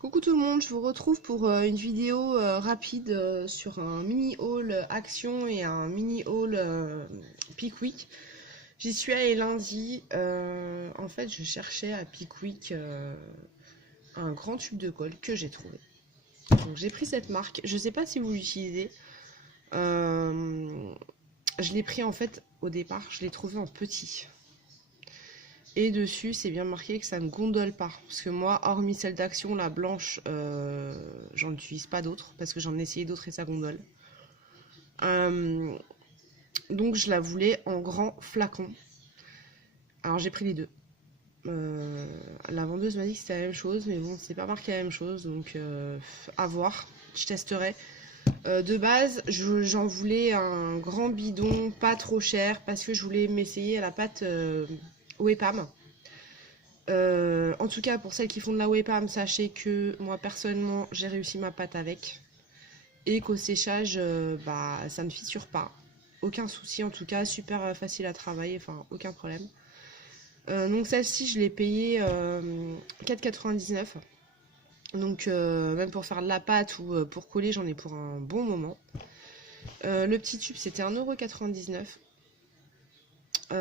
Coucou tout le monde, je vous retrouve pour une vidéo rapide sur un mini haul Action et un mini haul Pickwick. J'y suis allée lundi. En fait, je cherchais à Pickwick un grand tube de colle que j'ai trouvé. Donc j'ai pris cette marque. Je sais pas si vous l'utilisez. Je l'ai pris en fait au départ, je l'ai trouvé en petit. Et dessus, c'est bien marqué que ça ne gondole pas. Parce que moi, hormis celle d'Action, la blanche, j'en utilise pas d'autres. Parce que j'en ai essayé d'autres et ça gondole. Donc je la voulais en grand flacon. Alors j'ai pris les deux. La vendeuse m'a dit que c'était la même chose. Mais bon, c'est pas marqué la même chose. Donc à voir. Je testerai. De base, j'en voulais un grand bidon, pas trop cher. Parce que je voulais m'essayer à la pâte Wepam. En tout cas, pour celles qui font de la Wepam, sachez que moi personnellement, j'ai réussi ma pâte avec. Et qu'au séchage, ça ne fissure pas. Aucun souci, en tout cas, super facile à travailler, enfin, aucun problème. Donc celle-ci, je l'ai payée 4,99 €. Donc même pour faire de la pâte ou pour coller, j'en ai pour un bon moment. Le petit tube, c'était 1,99 €.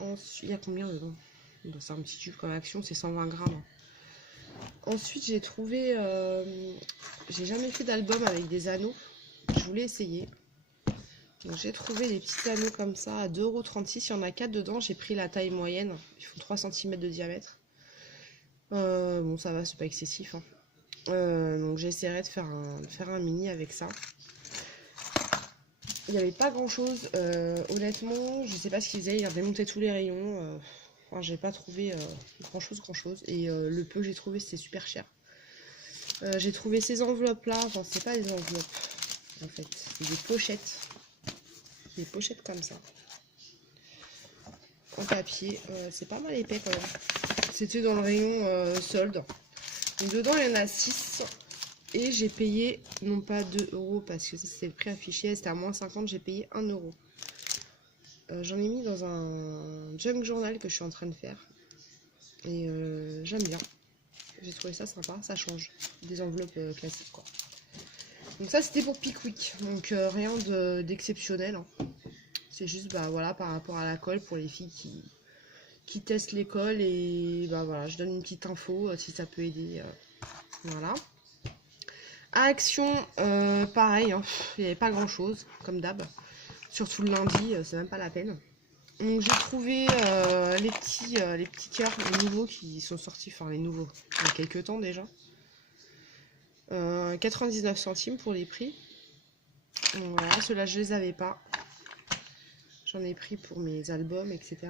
Ensuite, il y a combien dedans? C'est un petit tube comme Action, c'est 120 grammes. Ensuite, j'ai trouvé... j'ai jamais fait d'album avec des anneaux. Je voulais essayer. Donc j'ai trouvé des petits anneaux comme ça à 2,36 €. Il y en a 4 dedans. J'ai pris la taille moyenne. Ils font 3 cm de diamètre. Bon, ça va, c'est pas excessif. Hein. Donc j'essaierai de faire un mini avec ça. Il n'y avait pas grand chose. Honnêtement, je sais pas ce qu'ils faisaient. Ils avaient monté tous les rayons. Enfin, j'ai pas trouvé grand chose. Et le peu que j'ai trouvé, c'était super cher. J'ai trouvé ces enveloppes là. Enfin, c'est pas des enveloppes en fait. C'est des pochettes. Des pochettes comme ça. En papier. C'est pas mal épais quand même. C'était dans le rayon solde. Donc dedans, il y en a 6. Et j'ai payé, non pas 2 € parce que c'était le prix affiché, c'était à moins 50, j'ai payé 1 €. J'en ai mis dans un junk journal que je suis en train de faire. Et j'aime bien. J'ai trouvé ça sympa, ça change des enveloppes classiques quoi. Donc ça c'était pour Pickwick, donc rien d'exceptionnel. Hein. C'est juste voilà par rapport à la colle pour les filles qui testent les colles et voilà, je donne une petite info si ça peut aider. Voilà. À Action, pareil, hein, il n'y avait pas grand chose, comme d'hab. Surtout le lundi, c'est même pas la peine. Donc j'ai trouvé les petits cœurs, les nouveaux qui sont sortis, enfin les nouveaux, il y a quelques temps déjà. 99 centimes pour les prix. Donc voilà, ceux-là je les avais pas. J'en ai pris pour mes albums, etc.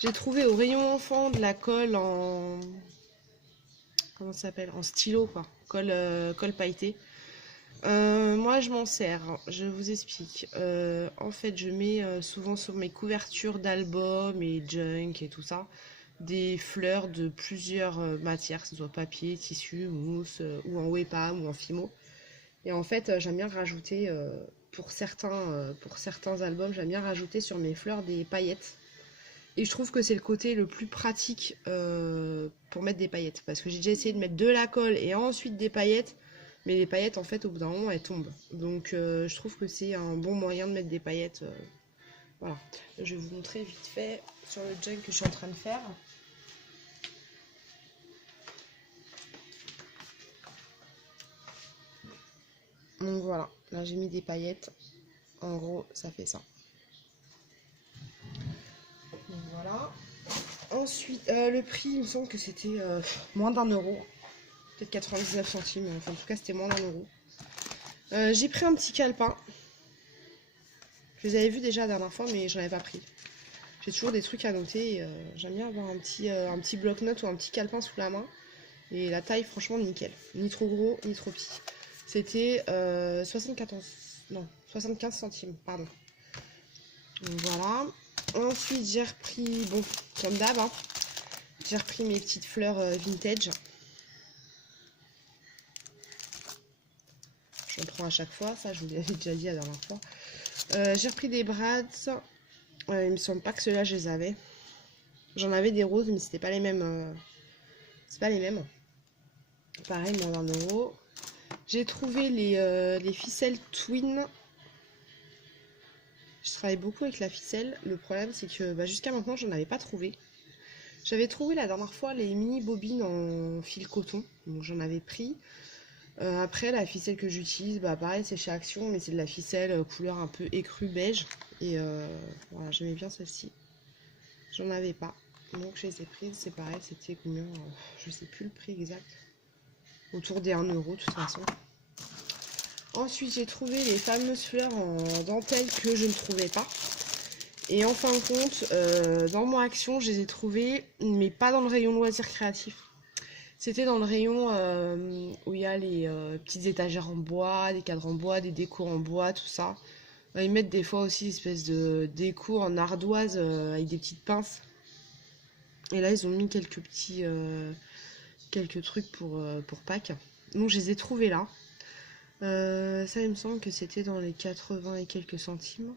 J'ai trouvé au rayon enfant de la colle en... Comment ça s'appelle? En stylo quoi, colle pailletée. Moi je m'en sers, je vous explique. En fait je mets souvent sur mes couvertures d'albums et junk et tout ça des fleurs de plusieurs matières, que ce soit papier, tissu, mousse ou en Wepam ou en Fimo. Et en fait j'aime bien rajouter pour certains albums, j'aime bien rajouter sur mes fleurs des paillettes. Et je trouve que c'est le côté le plus pratique pour mettre des paillettes. Parce que j'ai déjà essayé de mettre de la colle et ensuite des paillettes. Mais les paillettes, en fait, au bout d'un moment, elles tombent. Donc, je trouve que c'est un bon moyen de mettre des paillettes. Voilà. Je vais vous montrer vite fait sur le junk que je suis en train de faire. Donc, voilà. Là, j'ai mis des paillettes. En gros, ça fait ça. Donc, voilà. Ensuite, le prix, il me semble que c'était moins d'1 €. Peut-être 99 centimes. Enfin, en tout cas, c'était moins d'1 €. J'ai pris un petit calepin. Je les avais vus déjà la dernière fois, mais j'en avais pas pris. J'ai toujours des trucs à noter. J'aime bien avoir un petit bloc-notes ou un petit calepin sous la main. Et la taille, franchement, nickel. Ni trop gros, ni trop petit. C'était 75 centimes, pardon. Donc, voilà. Ensuite, j'ai repris, bon, comme d'hab, hein, j'ai repris mes petites fleurs vintage. J'en prends à chaque fois, ça je vous l'avais déjà dit la dernière fois. J'ai repris des brads. Il me semble pas que ceux-là je les avais. J'en avais des roses, mais c'était pas les mêmes. C'est pas les mêmes. Pareil, moins 20 €. J'ai trouvé les ficelles Twin. Je travaille beaucoup avec la ficelle. Le problème, c'est que jusqu'à maintenant, j'en avais pas trouvé. J'avais trouvé la dernière fois les mini bobines en fil coton. Donc j'en avais pris. Après, la ficelle que j'utilise, pareil, c'est chez Action, mais c'est de la ficelle couleur un peu écru beige. Et voilà, j'aimais bien celle-ci. J'en avais pas. Donc je les ai prises. C'est pareil, c'était combien je sais plus le prix exact. Autour des 1 € de toute façon. Ensuite, j'ai trouvé les fameuses fleurs en dentelle que je ne trouvais pas. Et en fin de compte, dans mon Action, je les ai trouvées, mais pas dans le rayon loisirs créatifs. C'était dans le rayon où il y a les petites étagères en bois, des cadres en bois, des décos en bois, tout ça. Ils mettent des fois aussi des espèces de déco en ardoise avec des petites pinces. Et là, ils ont mis quelques petits quelques trucs pour Pâques. Donc, je les ai trouvés là. Ça, il me semble que c'était dans les 80 et quelques centimes.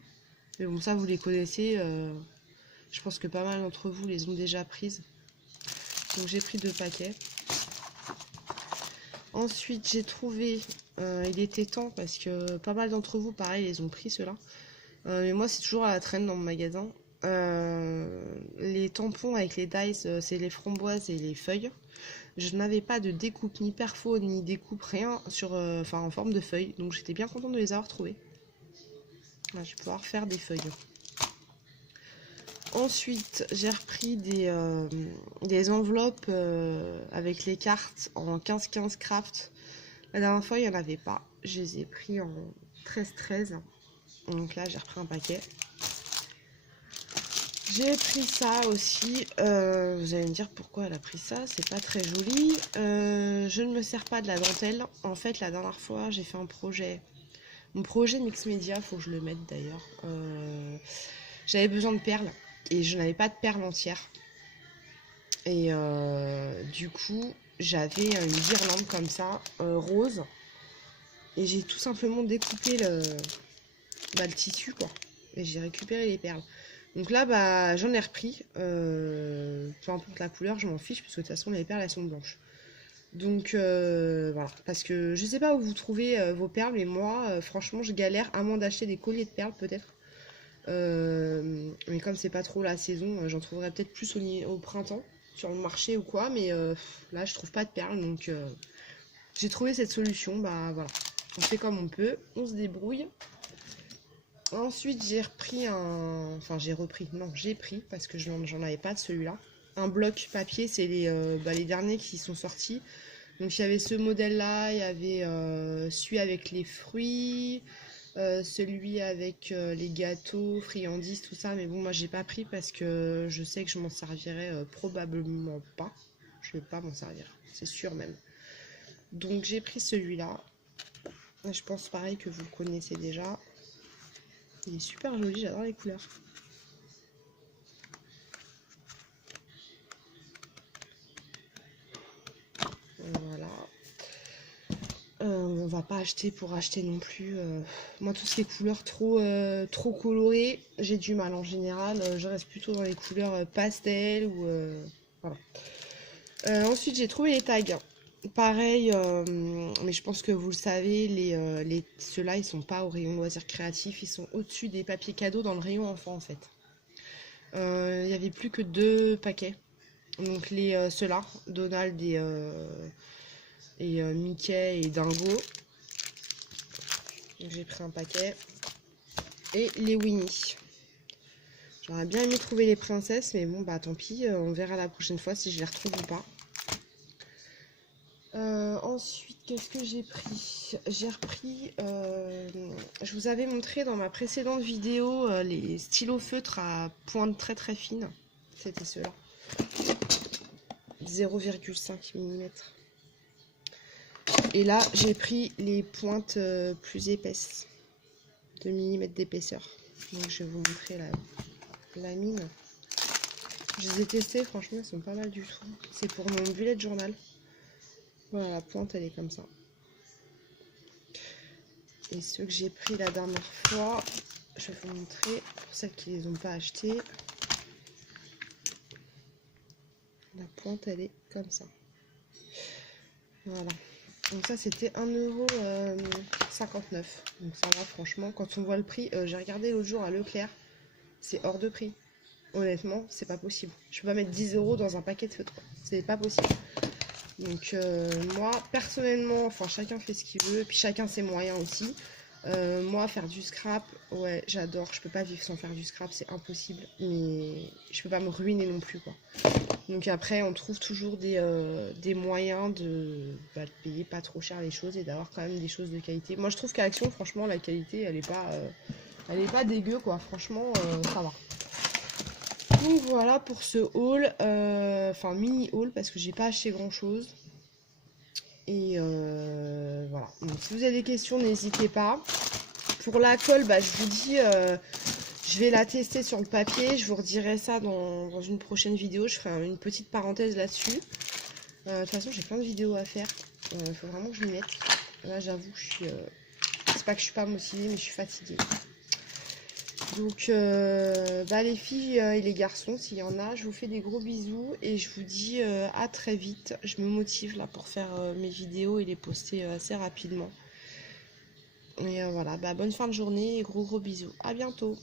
Mais bon, ça, vous les connaissez. Je pense que pas mal d'entre vous les ont déjà prises. Donc, j'ai pris 2 paquets. Ensuite, j'ai trouvé, il était temps parce que pas mal d'entre vous, pareil, les ont pris ceux-là. Mais moi, c'est toujours à la traîne dans mon magasin. Les tampons avec les dice, c'est les framboises et les feuilles. Je n'avais pas de découpe, ni perfo, ni découpe, rien en forme de feuilles. Donc j'étais bien contente de les avoir trouvées. Là, je vais pouvoir faire des feuilles. Ensuite, j'ai repris des enveloppes avec les cartes en 15-15 craft. La dernière fois, il n'y en avait pas. Je les ai pris en 13-13. Donc là, j'ai repris un paquet. J'ai pris ça aussi. Vous allez me dire pourquoi elle a pris ça. C'est pas très joli. Je ne me sers pas de la dentelle. En fait, la dernière fois, j'ai fait un projet. Mon projet mix média, faut que je le mette d'ailleurs. J'avais besoin de perles et je n'avais pas de perles entières. Et du coup, j'avais une guirlande comme ça, rose. Et j'ai tout simplement découpé le tissu, quoi. Et j'ai récupéré les perles. Donc là, j'en ai repris. Peu importe la couleur, je m'en fiche, parce que de toute façon, les perles, elles sont blanches. Donc voilà, parce que je sais pas où vous trouvez vos perles, mais moi, franchement, je galère, à moins d'acheter des colliers de perles, peut-être. Mais comme c'est pas trop la saison, j'en trouverai peut-être plus au printemps, sur le marché ou quoi, mais là, je trouve pas de perles, donc j'ai trouvé cette solution, voilà. On fait comme on peut, on se débrouille. Ensuite, j'ai repris j'ai pris, parce que j'en avais pas de celui-là. Un bloc papier, c'est les derniers qui sont sortis. Donc il y avait ce modèle-là, il y avait celui avec les fruits, celui avec les gâteaux, friandises, tout ça. Mais bon, moi j'ai pas pris parce que je sais que je m'en servirai probablement pas. Je vais pas m'en servir, c'est sûr même. Donc j'ai pris celui-là. Je pense pareil que vous le connaissez déjà. Il est super joli, j'adore les couleurs. Voilà. On va pas acheter pour acheter non plus. Moi, tout ce qui est couleurs trop colorées, j'ai du mal en général. Je reste plutôt dans les couleurs pastel ou voilà. Ensuite, j'ai trouvé les tags. Pareil, mais je pense que vous le savez, ceux-là, ils sont pas au rayon loisirs créatifs, ils sont au-dessus des papiers cadeaux dans le rayon enfant en fait. Il y avait plus que 2 paquets. Donc ceux-là, Donald et Mickey et Dingo. Donc j'ai pris un paquet. Et les Winnie. J'aurais bien aimé trouver les princesses, mais bon, tant pis. On verra la prochaine fois si je les retrouve ou pas. Ensuite, qu'est-ce que j'ai pris? J'ai repris... je vous avais montré dans ma précédente vidéo les stylos feutres à pointe très très fine. C'était ceux-là. 0,5 mm. Et là, j'ai pris les pointes plus épaisses. 2 mm d'épaisseur. Donc je vais vous montrer la mine. Je les ai testés, franchement, ils sont pas mal du tout. C'est pour mon bullet journal. Voilà, la pointe, elle est comme ça. Et ceux que j'ai pris la dernière fois, je vais vous montrer pour celles qui les ont pas achetés. La pointe, elle est comme ça. Voilà. Donc ça c'était 1,59 €. Donc ça va franchement. Quand on voit le prix, j'ai regardé l'autre jour à Leclerc, c'est hors de prix. Honnêtement, c'est pas possible. Je peux pas mettre 10 € dans un paquet de feutres. C'est pas possible. Donc moi, personnellement, enfin chacun fait ce qu'il veut, et puis chacun ses moyens aussi. Moi, faire du scrap, ouais, j'adore. Je peux pas vivre sans faire du scrap, c'est impossible. Mais je peux pas me ruiner non plus, quoi. Donc après, on trouve toujours des moyens de payer pas trop cher les choses et d'avoir quand même des choses de qualité. Moi, je trouve qu'à Action, franchement, la qualité, elle est pas dégueu, quoi. Franchement, ça va. Donc voilà pour ce haul, enfin mini haul parce que j'ai pas acheté grand chose. Et voilà. Donc, si vous avez des questions, n'hésitez pas. Pour la colle, bah, je vous dis, je vais la tester sur le papier. Je vous redirai ça dans une prochaine vidéo. Je ferai une petite parenthèse là-dessus. De toute façon, j'ai plein de vidéos à faire. Il faut vraiment que je m'y mette. Là, j'avoue, c'est pas que je suis pas motivée, mais je suis fatiguée. Donc, bah, les filles et les garçons, s'il y en a, je vous fais des gros bisous et je vous dis à très vite. Je me motive là pour faire mes vidéos et les poster assez rapidement. Et voilà, bah, bonne fin de journée et gros bisous. À bientôt.